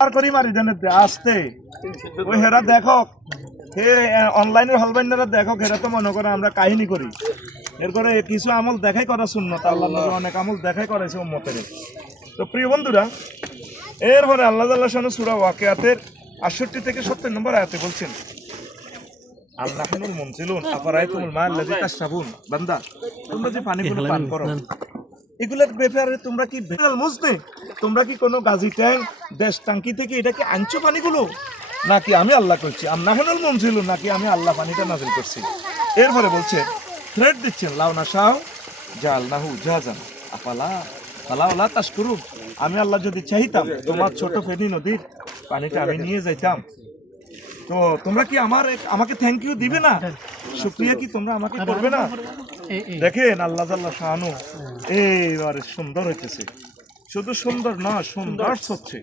আর করি মারি জানে আসতে ওই হেরা দেখো হে অনলাইনের হলবাইনারা দেখো হেরা তো মনে করো আমরা কাহিনী করি এরপরে কিছু আমল দেখাই করা সুন্নত আল্লাহ নবী অনেক আমল দেখাই করেছে উম্মতের। তো প্রিয় বন্ধুরা এরপরে আল্লাহ তাআলা শানে সূরা ওয়াকিয়াতের ৬৮ থেকে ৭০ নম্বর আয়াতে বলছেন আল্লাহুল মুনজিলুন আফারাইতুমুল মা আল্লাযী তাশরাবুন বান্দা তোমরা যে পানিগুলো পান করো এগুলোর ব্যাপারে তোমরা কি বেলাল মুজনে তোমরা কি কোনো গাজী ট্যাঙ্ক দেশ টাঙ্কি থেকে এটা কি আনছো পানিগুলো নাকি আমি আল্লাহ করছি আমনাহুল মুনজিলুন নাকি আমি আল্লাহ পানিটা নাযিল করছি। এরপরে বলছে থ্রেড দিচ্ছেন লাউনা শাহ জালনাহু জাহাজান আফালা ফালাওলা তাশকুরুন আমি আল্লাহ যদি চাইতাম তোমার ছোট ফেনী নদীর পানিটা আমি নিয়ে যাইতাম তো তোমরা কি আমাকে থ্যাংক ইউ দিবে না শুকরিয়া কি তোমরা আমাকে করবে না। দেখেন আল্লাহ জাল্লা শাহানু এইবারে সুন্দর হইতেছে শুধু সুন্দর না সুন্দর হচ্ছে।